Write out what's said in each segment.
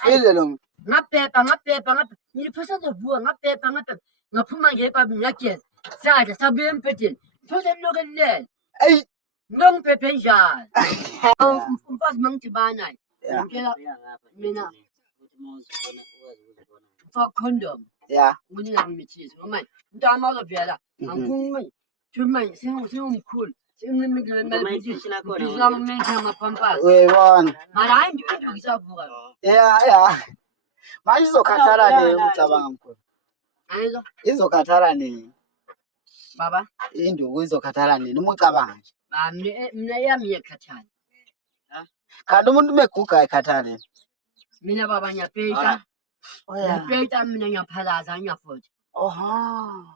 File lo. Ngapepa. Ni phosa tse bua ngapepa. Ngaphuma ngepa ngiyakhe. Sathi sabuye empedeni. Phosa lokele. Ay. Ngongiphethe njani? Umfazi mangidibana. Ngitshela mina for condom. Yeah. Ngingamithisi ngoba mntwana uzovela angikume Juma singumkhulu singimikile amapampasi Uyayibona. mara hayi into ngisavuka Yeah. Manje izokhathala nini ucabanga mkhulu? ayizwa Izokhathala nini? baba Induku izokhathala nini uma ucabanga nje? mina yami iyakhathala Kanti umuntu meguga ekhathale. mina baba ngiyapeta ngiyapeta mina ngiyaphalaza ngiyafotha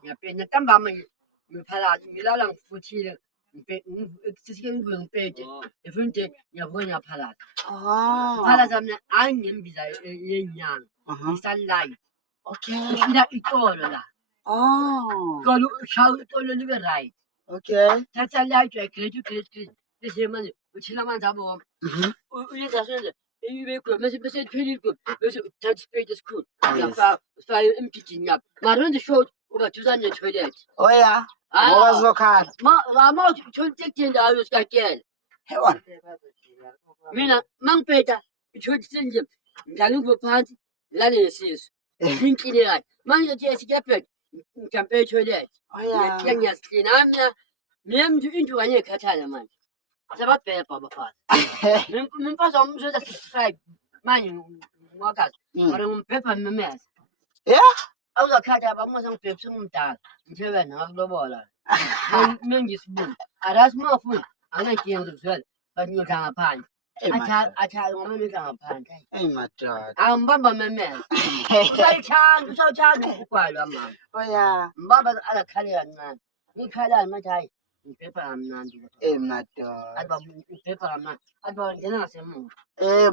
ngiyapeta ntambama ngiphalaza ngilala ngifuthile sisike ngivuke ngipete efunde ngiyavuka ngiyaphalaza phalaza mina hayi ngembiza yenyanga isunlight ngifika itolo la kalo shawu itolo libe right thatha light great bese manje uthina amanzi abo uyenza senze ibe khona bese philile bese uthatha isipete esikhulu uyafaka usifake empijini yapho mara wenza short uba duzane ne-toilet Ngoba zokhala. Ma uthole ndawo sikakela Hewan. mina mangipeta uthole senje ngidlala ngubo phansi lale nesisu inkile kahle manje nje sikephe ngijampe e-toilet ngiyasiklina mina into kanye ekhathala manje sababhebha abafazi umfazi wami uzoza 65 manje ngwakazi mara ngumbhebha mmemeza awuzakhatha bamuza ngibhebha sengumdala ngithebe ngakulobola mengisibuni arazi mafuna angayenza kuzwela bathi ngidla ngaphandle athali ngoba ngidla ngaphandle madoda angibamba memeza usayithanda ukugwalwa mama mbamba alakhale kancane ngikhalani manje hayi ngibhebha kamnandi madoda athi baba ngibhebha kamnandi athi baba ngena ngasemuva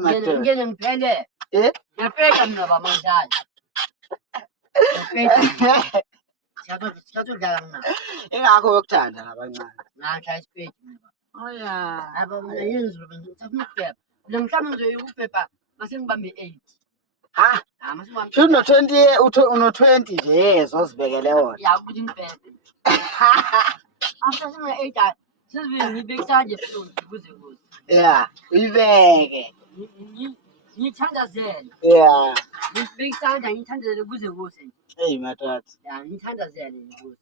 madoda ngene ngiphele ngiyapeta mina baba ngidlala siyatodlala mina ingakho yokuthanda labancane ngadla isipedi mina aba mina yenzulu ngifuna ukubhebha mina mhlawumbe ngizoyikubhebha mase ngibambe 8 Should no 20 uno 20 nje zozibekele wona ukuthi ngibhebhe after singa 8 sizibe ngibekisanje kuze uyibeke ngithandazele ngibekisanja ngithandazele kuze madoda ngithandazele kuze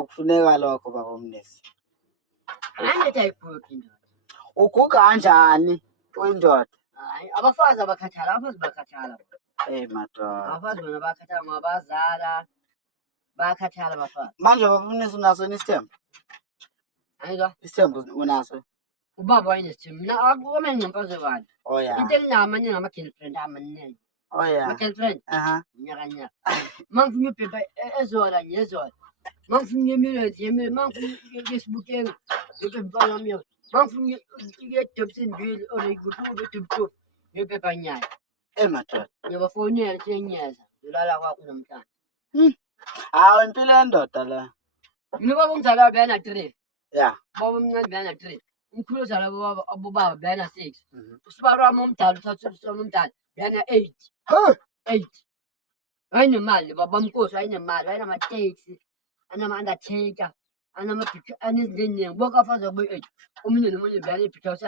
kufuneka lokho baba umnesi angithi ayikhuphi indoda uguga kanjani uyindoda hayi abafazi bakhathala madoda abafazi bona bakhathala ngoba bazala bakhathala abafazi manje baba umnesi unaso isithembu ayizwa isithembu unaso ubaba wayenesithembu mina akukho ngempazwe bani into enginamanye ngama-girlfriend amaningi ama-girlfriend nyaka mangifuna ubhebha ezola ngezola mangifuna yemile mangifuna ngesibukeni ngibhebha wami yona mangifuna edobsonville or ikuthube edobtof ngibhebha nyaya madoda ngiyabafonela senyeza ngilala kwakho namhlanje impilo yendoda le ngibaba umzala beyana 3 baba omncane beyana 3 umkhulu ozala abobaba beyana 6 usibara wami omdala uthatha omdala beyana 8 ayinemali baba mkosi ayinemali ayinamateksi anama-undertaker anezinto eziningi bonke abafazi abayi-8 omunye nomunye beyana iphikhawusi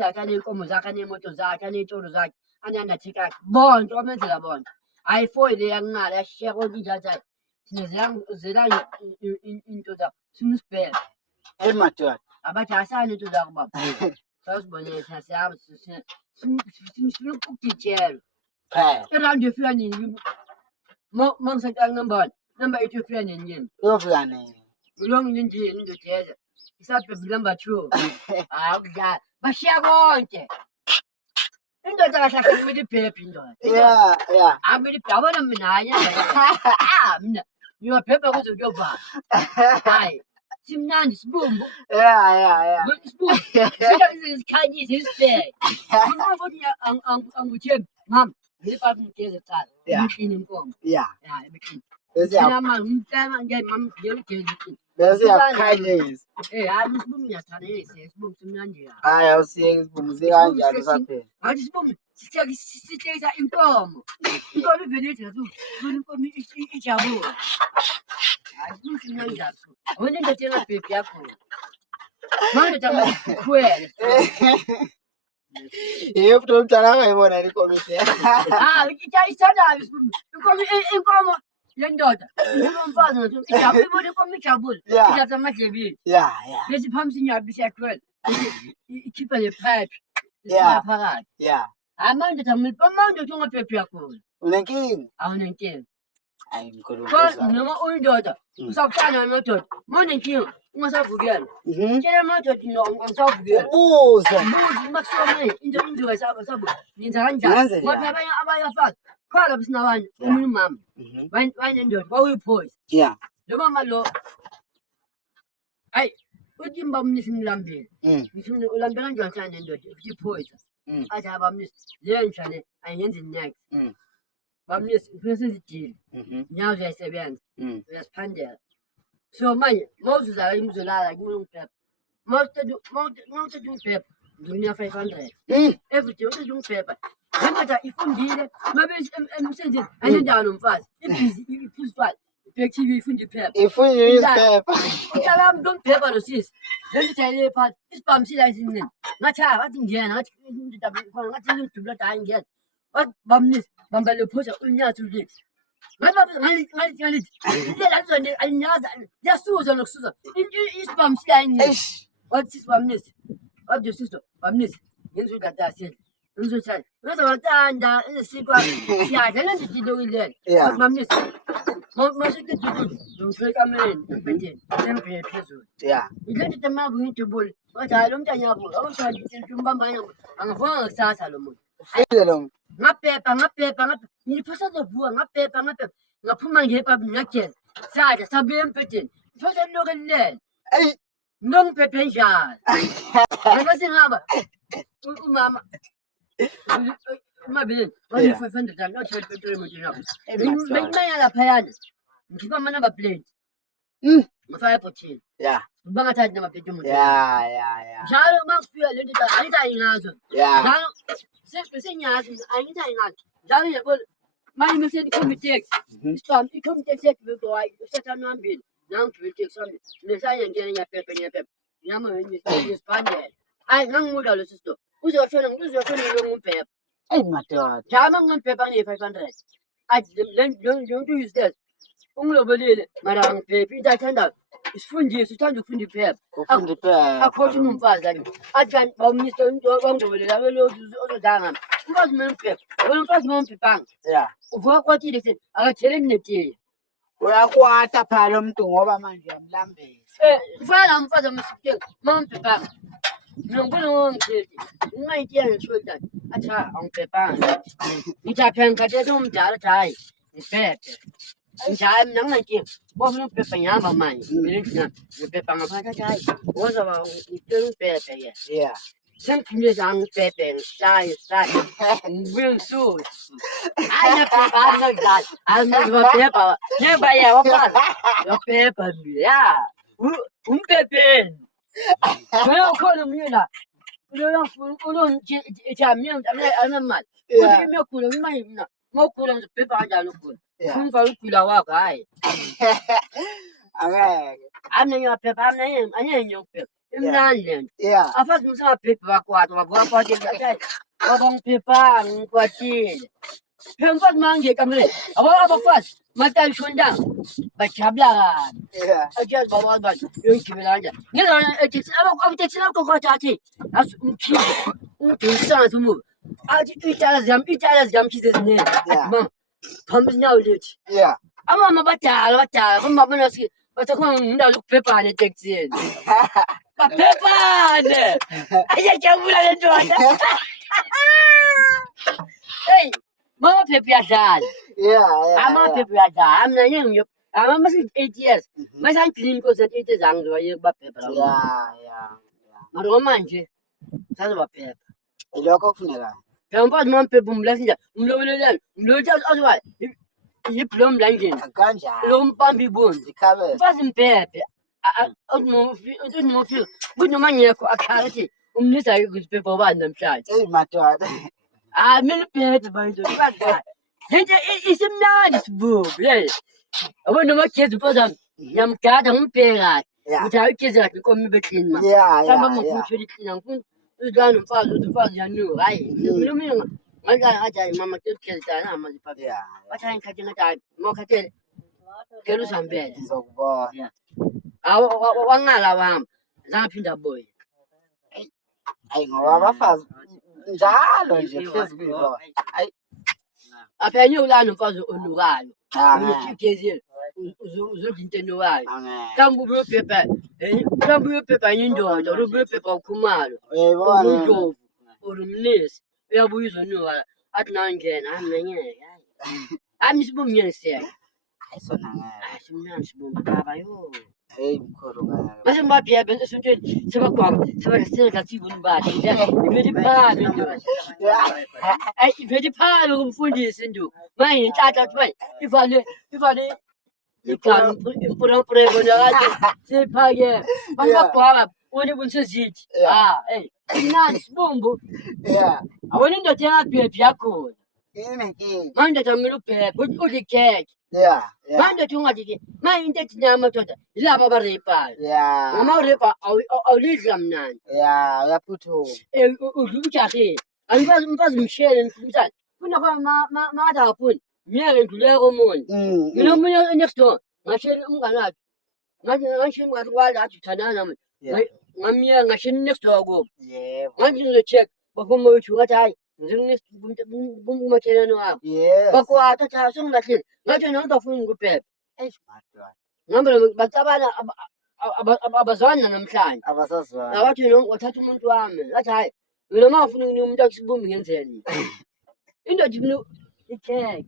yakhe aney'nkomo zakhe aney'moto zakhe aney'tolo zakhe ane-undertaker yakhe bonke wamenzela bona hhayi foyi le yakunqala yashiya konke injathayo thina zelanga into zakho sinusibhele madoda abathi asani into zakho baba sasibonele thina siyahamba sifuna ukugijela erandi yofika nini mangisaqala number 8 yofika nini yini uyofika nini ulonge nindini indodeza isabhebhi number 2 kudlala bashiya konke indoda kahle kahle kumele ibhebhe indoda kumele yabona mina hayi mina ngiyabhebha kuze kuyovala hayi simnandi sibumbu sibumbu sikhanyise isibheke futhi angikuthembi mama ngiliphathi ngigeze kuqala imishini inkomo imishini Bese ya Ama umntana nje mama ngiyogeza. bese yakukhanyisa. Hayi isibumi ngiyathanda isibumi simnandi ya. Hayi awusiyeke kanjalo saphela. Hayi isibumi sithekisa inkomo. Inkomo ivele ithi ngathi inkomo ijabule. Hayi isibumi simnandi yakho. Wena ndoda engabhebhi yakho. Manje ngiyakhwela. Yebo futhi umntana angayibona inkomishi. Ithandayo isibumi. Inkomo yendoda. Umfazi ngathi ijabule inkomo ijabule. Ijaza amadlebeni. Yeah. Bese phambi inyabi siyakhwela. Ikhipha le pipe. Yeah. Phakathi. Yeah. Manje manje ungabhebhi yakho. Unenkinga? Awunenkinga. Hayi mkhulu. Kodwa noma uyindoda usafana nododa. Monenkinga ungasavukela. Tshela amadoda ngisavukela. Ubuze. Makusome into inzoka sabo. Ngenza kanjani? Ngoba abanye abayafazi. Khala bisinabanye omunye umama. Bayinendoda bawuyiphoyisa. Yeah. Lo mama lo Hayi uthi mbamnisi ngilambile. Ngifuna ulambela kanjani sana nendoda uthi iphoyisa. Athi abamnisi le njane ayenzi next. Bamnisi ngifuna sizidile. Nyawo uyayisebenza. Uyasiphandela. So manje mawuzuza imizolala ngimphepha. Mawuceda umphepha nginika 500. Everyday uceda umphepha. Njengoba ifundile mabe emsenzeni ayindawo nomfazi. Ibhizi iphuzwayo. Effective ifunda iphepha. Ifunda iphepha. Ucala umphepha lo sisi. Lendijayele phansi isibhamisile izinini. Ngathi ngathi ngiyena ngathi ngathi ngidubula hayi ngiyena. Wathi bamnisi bambale phosa unyathi ulithi. Ngathi indlela zonke ayinyaza yasuza nokusuza isibhamisile yini. Wathi sibamnisi. Wathi sister bamnisi yenza ugatasi. Ngizothanda. Ngizowatanda isikwa siyadla lendidile uyilela. Wathi bamnisi masithi ngithwele kamereni empedeni sembhele phezulu. Yeah. Ilento tamabu ngidubule. Wathi hayi lo mntana yabo awushaya ukuthi umbambanya angafuna ngakusasa lo muntu. Ufile lo. Ngaphepa ngiphasa zovuka ngaphepa ngaphuma ngepa ngiyageza sadla sabuye empedeni mfethu lokelele ngiphephe njalo ngoba singaba umama mabili wani 500 rand not petrol emoji lapho bengimanya lapha yana ngikhipha ama number plate ngifaya epothini bangathathi number plate umuntu njalo makufika lento ayitayingazo njalo sesinyazi ayitayingazo njalo yabo manje mase committee isiphambi committee sekubekho hayi usathana wambili nangu taxi wami lesanye ngene nyaphephe nyama ngisiphandela hayi ngangimuda lo sister uzoshona lo ngumphepha madoda jama ngimphepha nge 500 athi le use that ungilobolile mara ngiphepha intathanda isifundise uthanda ukufunda iphepha ufunda iphepha akhothi umfazi la athi kanti bawumnisa into bangilobolela lo ozodanga umfazi mphepha wena umfazi mphepha uvuka kwathi le akathele netiye uyakwata phala lo muntu ngoba manje uyamlambisa ufana umfazi amsiphenga mphepha ngibona ngongitheli ungayitiyana ngishoda athi angiphephanga ngijaphenga khathesi umdala athi hayi ngiphephe njalo mina ngingayikinga bofuna ukuphepha ngihamba manje ngiphepha ngaphansi athi hayi wozoba ngicela uphephe ke sengiphinde zangiphephe ngishaye ngibuye ngisuke hayi naphepha angidlala angizophepha nebaya wafazi yaphepha ya umphepheni Wena ukhona umnye la. Jamia anamali. Uthi imiyogula imali mina. Mawugula ngizobhebha kanjani ukugula. Ungivale ukugula wakho hayi. Angeke. Ami ngiyaphepha angeke ngiyophepha. Imnandi lento. Afazi ngisaphepha bakwatha bavuka kwathi athi baba ngiphepha ngikwatile. Phela mfazi manje kamereni. Abafazi mata ishonda bajabula kabi. Ajazi baba bathi yongibela kanjani. Ngizona ethi abakuthi lokho athi umphile. Ungidisa umuntu. Athi itshala zami khize ezinene. Athi mama phamba inyawo lethi. Abama badala bomama nasi bathakho ngindawo lokuphepana eTexini. Baphepane. Ayajabula lento wona. Hey, mama phephi yadlala. Ama phephi yadlala. Amna nyengiyo. Ama masi 8 years. Masa ngilini ko 8 years angizoye baphepha. Mara manje sazobaphepha. Lokho kufuneka. Phela mfazi mamphepha umlasinja. Umlobelelana. Umlobelelana azwayo. yiplom langeni kanjani lompambi bonzi ikhabe mfazi mbhebhe unofi kunoma ngekho akhathi umnisa ukuziphepha ubani namhlanje madoda mina ubhede manje ubadala lento isimnandi sibubu le yabo noma gezi mfazi wami ngiyamgada ngimbheke kahle ukuthi hayi ugezi kahle inkomo ibe clean ma hamba ngifuna clean ngifuna uzilana umfazi uthi umfazi yanuka hayi mina ngathi hayi mama ugezi manje papa bathi hayi ngikhathi ngathi hayi mawukhathele ngeke uzihambele ngizokubona wangala wami zangaphinda boy ayi ngoba abafazi njalo nje hlezi kuyibona ayi apha nyulana umfazi onukayo ugezile uzodla into enukayo mhlawumbe ubuyophepha indoda or ubuyophepha ukhumalo undlovu or umnisi uyabuya uzonuka athi nawe ngena hami nengeke hami sibumbe ngiyeniseka ayisona ngeke simnandi sibumbe baba yo hey mkhulu ngeke mase mabhebe esuntweni sebagwama sebasela sibona bathi ivedi phalo nto ay ivedi phalo kumfundisi nto manje inhlanhla athi manje ivale igama impura bona kathi siphake basibagwama wona bunsezithi inani sibumbu awona indoda yangabhebhi yakhona manje ndoda mina ubhebhe udla ikhekhe manje ndoda ungathi manje into ethi nyama madoda yilabo abarepayo noma urepa awulidla mnandi uyaphuthuma udla umjahile angibazi umfazi mshele mfumsana kunakho makathi akaphuni miyeke ndluleke komunye mina omunye next door ngashela umngane wakhe ngashela ngathi wala athi uthandana nami ngamiyeka ngashela next door kubo manje ngizocheck bakhoma wethu ngathi hayi ngumakhelwane wabo bakwata athi hayi sengilahlile ngathi noma bafuna ngikuphephe ngihambela bacabana abazwana namhlanje abasazwana abathi wathatha umuntu wami ngathi hayi mina uma ngifuna ukunika umuntu akusibumbi ngenzeni indoda ifuna ikhekhe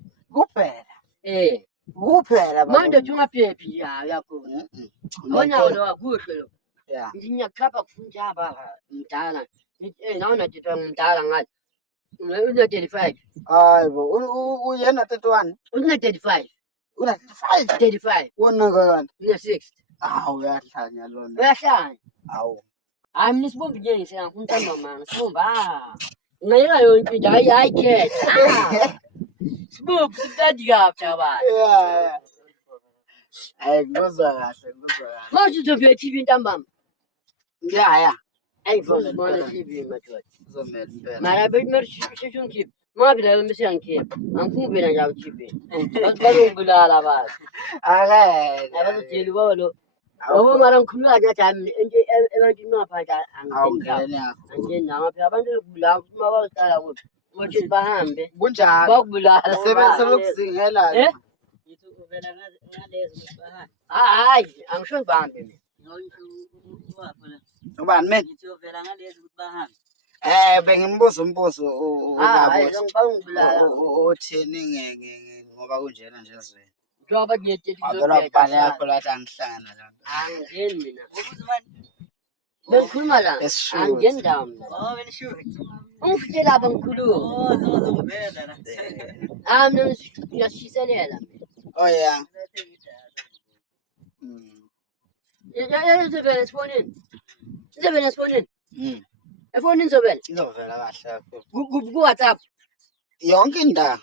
kuphela manje ndoda ungaphephi yakhona abonawo lo kuhle lo ngithi ngiyakukhapha kufunja mdala ngithi nawe nadetwa ngimdala ngathi una-35 hayibo uyena 31 una-35 una-35 35 wona kanti una-60 uyahlanya lona uyahlanya hawu hayi mina sibumbi nje ngifuna ntambama sibumba ngayela yonke into hayi khetha sibumbi simnandi kabi jabana hayi ngizwa kahle manje uzovela TV ntambama ayifuna ukubona TV madoda uzomela mara bese ngikhipha mabila bese ngikhipha angifuni ukuvela njalo TV bazongibulala abantu abazotshela ubaba lo Obo mara ngikhuluma kathi hayi ebantwini bangaphandle angingeni nawo phela abantu bekubulala uma bayohlala kuphi ukuthi bahambe kunjalo bakubulala sebekuzingela hayi angisho ngibahambe mina ubani mina bengimbuza umbuzo othini ngoba kunjena nje ezweni njengoba ngiyetshela avela kubhale yakho lathi angihlangana la angingeni mina bengikhuluma la angingeni ndawo mina ungifike lapha ngikhuluma mina ngiyashiselela izovela esifonini efonini izovela kahle ku-WhatsApp yonke indawo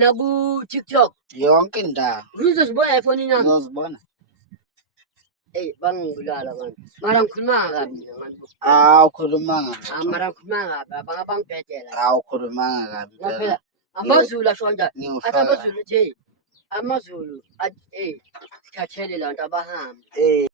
naku-TikTok yonke indawo uzozibona efonini yami uzozibona bangibulala abantu mara ngikhulumanga kabi mina abantu awukhulumanga mara ngikhulumanga kabi bangibhedela awukhulumanga kabi phela amazulu asho kanjani athi amazulu nje amazulu athi sithathele la bantu abahambe